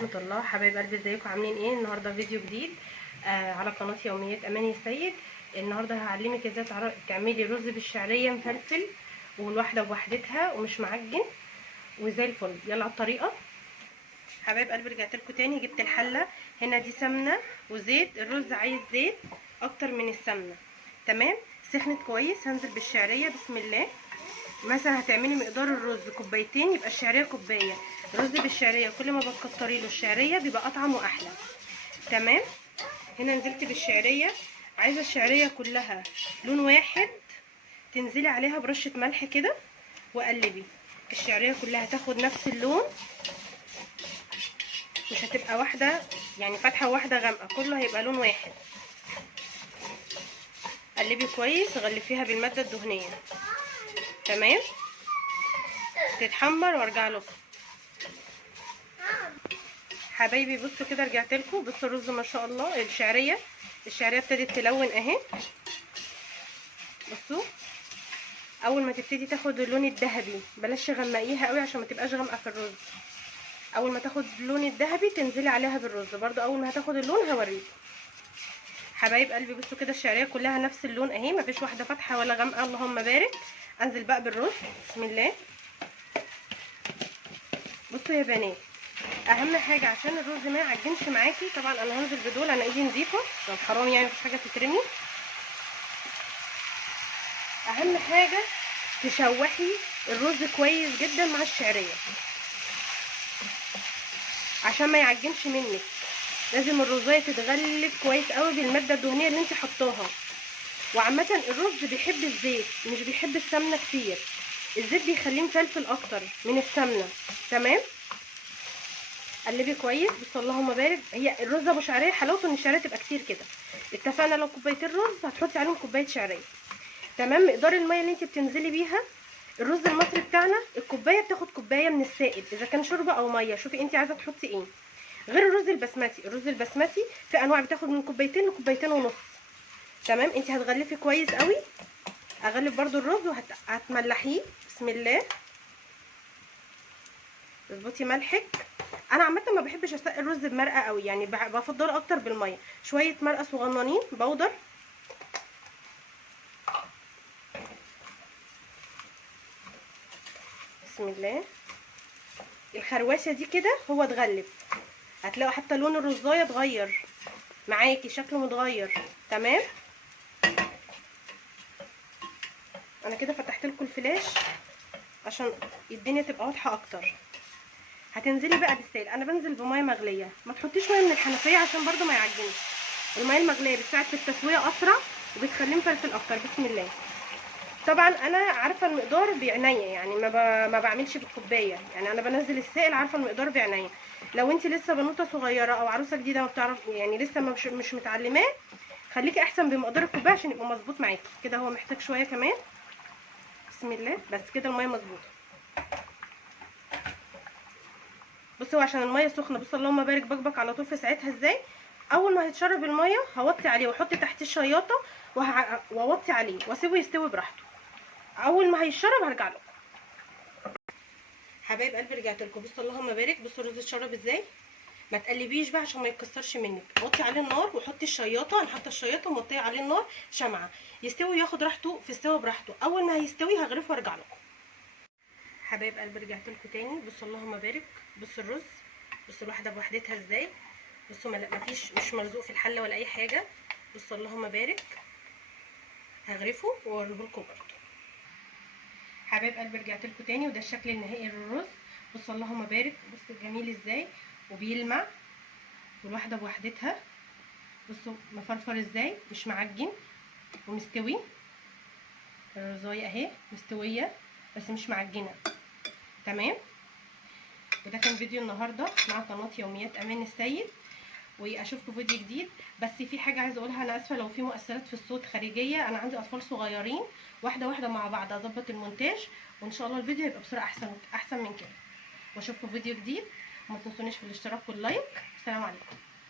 ورحمة الله. حبايب قلبي ازيكم عاملين ايه؟ النهارده فيديو جديد على قناة يوميات اماني السيد. النهارده هعلمك ازاي تعملي رز بالشعرية مفلفل والواحدة بوحدتها ومش معجن وزي الفل. يلا على الطريقة. حبايب قلبي رجعت لكم تاني، جبت الحلة هنا دي سمنة وزيت. الرز عايز زيت اكتر من السمنة. تمام، سخنت كويس. هنزل بالشعرية بسم الله. مثلا هتعملي مقدار الرز كوبايتين يبقى الشعريه كوبايه. رز بالشعريه كل ما بتكتري له الشعريه بيبقى اطعم واحلى. تمام، هنا نزلت بالشعريه. عايزه الشعريه كلها لون واحد، تنزلي عليها برشه ملح كده وقلبي. الشعريه كلها تاخد نفس اللون، مش هتبقى واحده يعني فاتحه وواحده غامقه، كله هيبقى لون واحد. قلبي كويس، غلفيها بالماده الدهنيه. تمام، تتحمر وارجع لكم. حبايبي بصوا كده، رجعت لكم. بصوا الرز ما شاء الله. الشعريه ابتدت تلون اهي. بصوا، اول ما تبتدي تاخد اللون الذهبي، بلاش تغمقيها قوي عشان ما تبقاش غامقه في الرز. اول ما تاخد اللون الذهبي تنزلي عليها بالرز. برضو اول ما هتاخد اللون هوريكم. حبايب قلبي بصوا كده، الشعريه كلها نفس اللون اهي، ما فيش واحده فاتحه ولا غامقه. اللهم بارك. انزل بقى بالرز بسم الله. بصوا يا بنات، اهم حاجه عشان الرز ما يعجنش معاكي، طبعا انا هنزل بدول، انا ايدي نظيفه طب حرام يعني مفيش حاجه تترمي. اهم حاجه تشوحي الرز كويس جدا مع الشعريه عشان ما يعجنش منك. لازم الرزايه تتغلف كويس قوي بالماده الدهنيه اللي انت حطاها. وعامه الرز بيحب الزيت مش بيحب السمنه كتير. الزيت بيخليه مفلفل اكتر من السمنه. تمام، قلبي كويس. بس اللهم بارك. هي الرز ابو شعريه حلاوته ان الشعريه تبقى كتير كده. اتفقنا لو كوبايتين رز هتحطي عليهم كوبايه شعريه. تمام، مقدار الميه اللي انت بتنزلي بيها. الرز المصري بتاعنا الكوبايه بتاخد كوبايه من السائل، اذا كان شوربه او ميه، شوفي انت عايزه تحطي ايه. غير الرز البسمتي. الرز البسمتي في انواع بتاخد من كوبايتين لكوبايتين ونص. تمام، انت هتغلفي كويس قوي. اغلف برده الرز وهتملحيه بسم الله. اظبطي ملحك. انا عامه ما بحبش اسقي الرز بمرقه قوي، يعني بفضله اكتر بالميه. شويه مرقه صغننين بودر. بسم الله. الخروشه دي كده هو اتغلف، هتلاقوا حتى لون الرزايه اتغير معاكي، شكله متغير. تمام، انا كده فتحت لكم الفلاش عشان الدنيا تبقى واضحه اكتر. هتنزلي بقى بالسائل. انا بنزل بميه مغليه، ما تحطيش ميه من الحنفيه عشان برده ما يعجنش. الميه المغليه بتساعد في التسويه اسرع وبتخليه مفلفل اكتر. بسم الله. طبعا انا عارفه المقدار بعناية، يعني ما بعملش بالكوبايه، يعني انا بنزل السائل عارفه المقدار بعناية. لو انت لسه بنوته صغيره او عروسه جديده ما بتعرف، يعني لسه مش متعلماه، خليكي احسن بمقدار الكوبايه عشان يبقى مظبوط معاكي. كده هو محتاج شويه كمان. بسم الله. بس كده الميه مظبوطه. بصوا عشان الميه سخنه. بصوا اللهم بارك، بكبك على طول في ساعتها ازاي. اول ما هيتشرب الميه هوطي عليه واحط تحت الشياطه واوطي عليه واسيبه يستوي براحته. اول ما هيتشرب هرجع له. حبايب قلبي رجعت لكم. بصوا اللهم بارك. بصوا الرز اتشرب ازاي. ما تقلبيش بقى عشان ما يتكسرش منك. وطي عليه النار وحطي الشياطه. انا حاطه الشياطه وموطيه عليه النار شمعه يستوي، ياخد راحته في السوا براحته. اول ما هيستوي هغرفه وارجع لكم. حبايب قلبي رجعت لكم تاني. بصوا اللهم بارك. بصوا الرز، بصوا الواحده بوحدتها ازاي. بصوا ما فيش، مش ملزوق في الحله ولا اي حاجه. بصوا اللهم بارك. هغرفه واوريه لكم برده. حبايب قلبي رجعت لكم تاني، وده الشكل النهائي للرز. بصوا اللهم بارك. بصوا جميل ازاي وبيلمع، والواحده بوحدتها. بصوا مفرفر ازاي، مش معجن ومستوي. الرزايه اهي مستويه بس مش معجنه. تمام، وده كان فيديو النهارده مع قناه يوميات امان السيد، واشوفكم فيديو جديد. بس في حاجه عايزه اقولها، انا اسفه لو في مؤثرات في الصوت خارجيه، انا عندي اطفال صغيرين. واحده واحده مع بعض اظبط المونتاج، وان شاء الله الفيديو هيبقى بصوره احسن من كده. واشوفكم فيديو جديد. وما تنسونيش في الاشتراك واللايك. السلام عليكم.